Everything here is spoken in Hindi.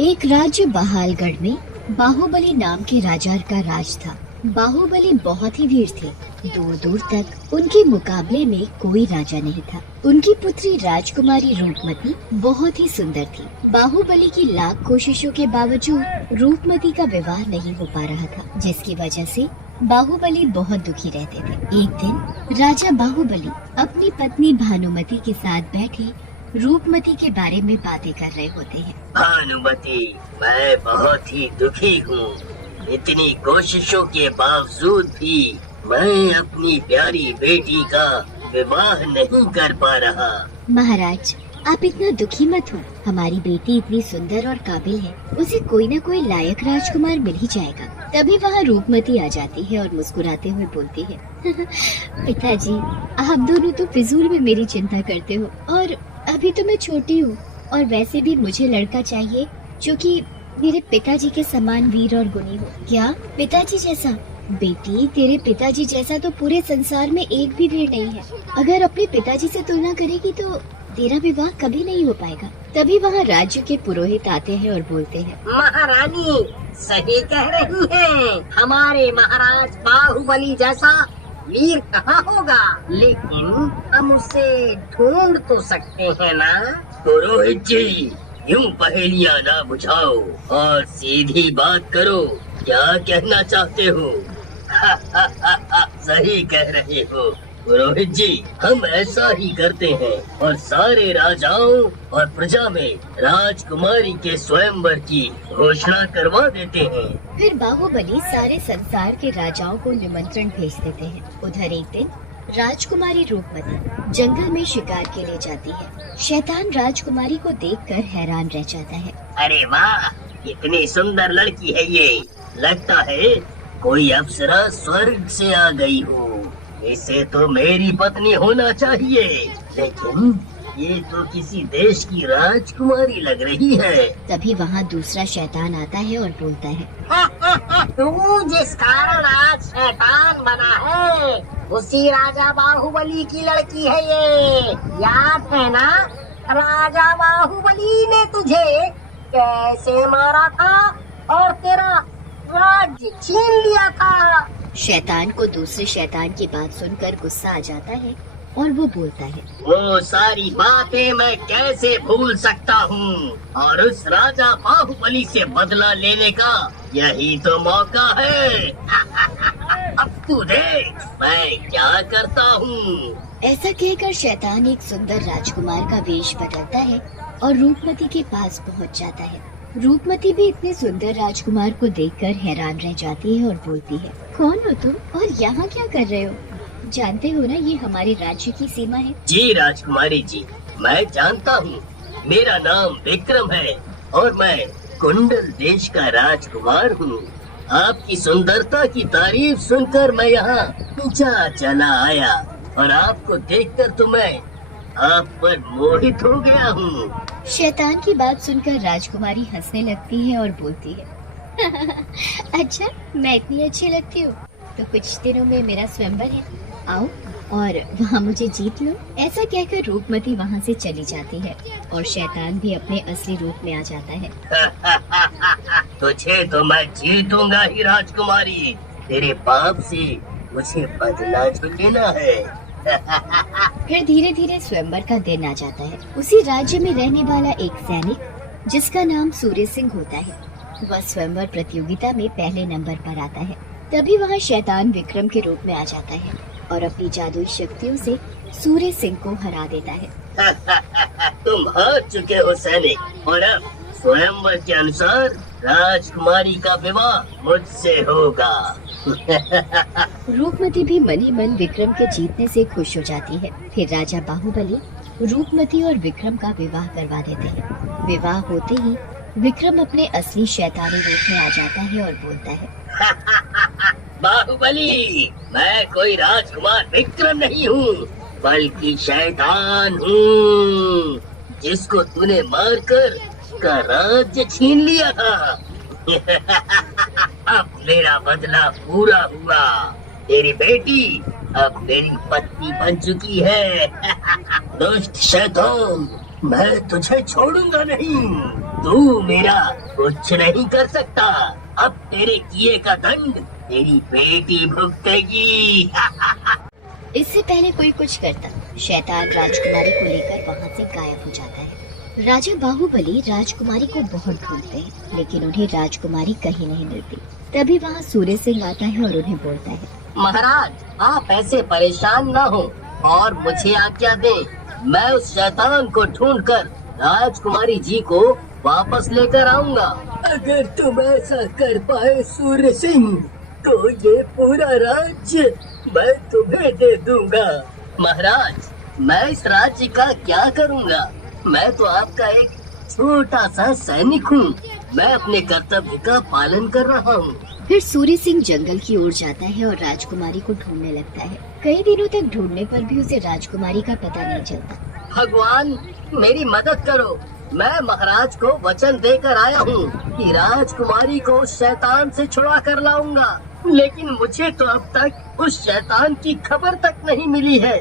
एक राज्य बहालगढ़ में बाहुबली नाम के राजा का राज था। बाहुबली बहुत ही वीर थे। दूर दूर तक उनके मुकाबले में कोई राजा नहीं था। उनकी पुत्री राजकुमारी रूपमती बहुत ही सुंदर थी। बाहुबली की लाख कोशिशों के बावजूद रूपमती का विवाह नहीं हो पा रहा था, जिसकी वजह से बाहुबली बहुत दुखी रहते थे। एक दिन राजा बाहुबली अपनी पत्नी भानुमति के साथ बैठे रूपमती के बारे में बातें कर रहे होते हैं। भानुमति, मैं बहुत ही दुखी हूँ। इतनी कोशिशों के बावजूद भी मैं अपनी प्यारी बेटी का विवाह नहीं कर पा रहा। महाराज, आप इतना दुखी मत हो। हमारी बेटी इतनी सुंदर और काबिल है, उसे कोई न कोई लायक राजकुमार मिल ही जाएगा। तभी वहाँ रूपमती आ जाती है और मुस्कुराते हुए बोलती है पिताजी, आप दोनों तो फिजूल में मेरी चिंता करते हो, और अभी तो मैं छोटी हूँ, और वैसे भी मुझे लड़का चाहिए जो कि मेरे पिताजी के समान वीर और गुणी हो। क्या पिताजी जैसा? बेटी, तेरे पिताजी जैसा तो पूरे संसार में एक भी वीर नहीं है। अगर अपने पिताजी से तुलना करेगी तो तेरा विवाह कभी नहीं हो पाएगा। तभी वहाँ राज्य के पुरोहित आते हैं और बोलते हैं, महारानी सही कह रही हैं। हमारे महाराज बाहुबली जैसा वीर कहाँ होगा, लेकिन हम उसे ढूंढ तो सकते हैं ना। पुरोहित जी, यूं पहेलियां ना बुझाओ और सीधी बात करो। क्या कहना चाहते हो? सही कह रहे हो पुरोहित जी, हम ऐसा ही करते हैं और सारे राजाओं और प्रजा में राजकुमारी के स्वयंवर की घोषणा करवा देते हैं। फिर बाहुबली सारे संसार के राजाओं को निमंत्रण भेज देते हैं। उधर एक दिन राजकुमारी रूपमती जंगल में शिकार के लिए जाती है। शैतान राजकुमारी को देखकर हैरान रह जाता है। अरे वाह, कितनी सुंदर लड़की है ये। लगता है कोई अप्सरा स्वर्ग से आ गई हो। इसे तो मेरी पत्नी होना चाहिए। लेकिन ये तो किसी देश की राजकुमारी लग रही है। तभी वहाँ दूसरा शैतान आता है और बोलता है तू जिस कारण आज शैतान बना है, उसी राजा बाहुबली की लड़की है ये। याद है ना, राजा बाहुबली ने तुझे कैसे मारा था और तेरा राज्य छीन लिया था। शैतान को दूसरे शैतान की बात सुनकर गुस्सा आ जाता है और वो बोलता है, वो सारी बातें मैं कैसे भूल सकता हूँ, और उस राजा बाहुबली से बदला लेने का यही तो मौका है। अब तू देख मैं क्या करता हूँ। ऐसा कहकर शैतान एक सुंदर राजकुमार का वेश बदलता है और रूपमती के पास पहुँच जाता है। रूपमती भी इतने सुंदर राजकुमार को देखकर हैरान रह जाती है और बोलती है, कौन हो तुम और यहाँ क्या कर रहे हो? जानते हो ना, ये हमारे राज्य की सीमा है। जी राजकुमारी जी, मैं जानता हूँ। मेरा नाम विक्रम है और मैं कुंडल देश का राजकुमार हूँ। आपकी सुंदरता की तारीफ सुनकर मैं यहाँ पीछा चला आया और आपको देखकर तो मैं आप पर मोहित हो गया हूँ। शैतान की बात सुनकर राजकुमारी हंसने लगती है और बोलती है अच्छा, मैं इतनी अच्छी लगती हूँ तो कुछ दिनों में मेरा स्वयंवर है, आओ और वहाँ मुझे जीत लो। ऐसा कहकर रूपमती वहाँ से चली जाती है और शैतान भी अपने असली रूप में आ जाता है। तुझे तो मैं जीतूंगा ही राजकुमारी। तेरे पाप से मुझे बदला जो लेना है। फिर धीरे धीरे स्वयंवर का दिन आ जाता है। उसी राज्य में रहने वाला एक सैनिक जिसका नाम सूर्य सिंह होता है, वह स्वयंवर प्रतियोगिता में पहले नंबर पर आता है। तभी वहाँ शैतान विक्रम के रूप में आ जाता है और अपनी जादुई शक्तियों से सूर्य सिंह को हरा देता है। तुम हार चुके हो सैनिक, और अब स्वयंवर के अनुसार राजकुमारी का विवाह मुझसे होगा। रूपमती भी मन ही मन विक्रम के जीतने से खुश हो जाती है। फिर राजा बाहुबली रूपमती और विक्रम का विवाह करवा देते हैं। विवाह होते ही विक्रम अपने असली शैतानी रूप में आ जाता है और बोलता है बाहुबली, मैं कोई राजकुमार विक्रम नहीं हूँ, बल्कि शैतान हूँ, जिसको तूने मारकर का राज्य छीन लिया था। अब मेरा बदला पूरा हुआ। तेरी बेटी अब मेरी पत्नी बन चुकी है। दुष्ट शैतान, मैं तुझे छोड़ूंगा नहीं। तू मेरा कुछ नहीं कर सकता। अब तेरे किए का दंड तेरी बेटी भुगतेगी। इससे पहले कोई कुछ करता, शैतान राजकुमारी को लेकर वहाँ से गायब हो जाता है। राजा बाहुबली राजकुमारी को बहुत ढूंढते हैं, लेकिन उन्हें राजकुमारी कहीं नहीं मिलती। तभी वहाँ सूर्य सिंह आता है और उन्हें बोलता है, महाराज, आप ऐसे परेशान न हो और मुझे आज्ञा दें। मैं उस शैतान को ढूंढकर राजकुमारी जी को वापस लेकर आऊंगा। अगर तुम ऐसा कर पाए सूर्य सिंह, तो ये पूरा राज्य मैं तुम्हें दे दूंगा। महाराज, मैं इस राज्य का क्या करूंगा? मैं तो आपका एक छोटा सा सैनिक हूँ। मैं अपने कर्तव्य का पालन कर रहा हूँ। फिर सूर्य सिंह जंगल की ओर जाता है और राजकुमारी को ढूंढने लगता है। कई दिनों तक ढूंढने पर भी उसे राजकुमारी का पता नहीं चलता। भगवान, मेरी मदद करो। मैं महाराज को वचन देकर आया हूँ कि राजकुमारी को उस शैतान से छुड़ा कर लाऊंगा, लेकिन मुझे तो अब तक उस शैतान की खबर तक नहीं मिली है।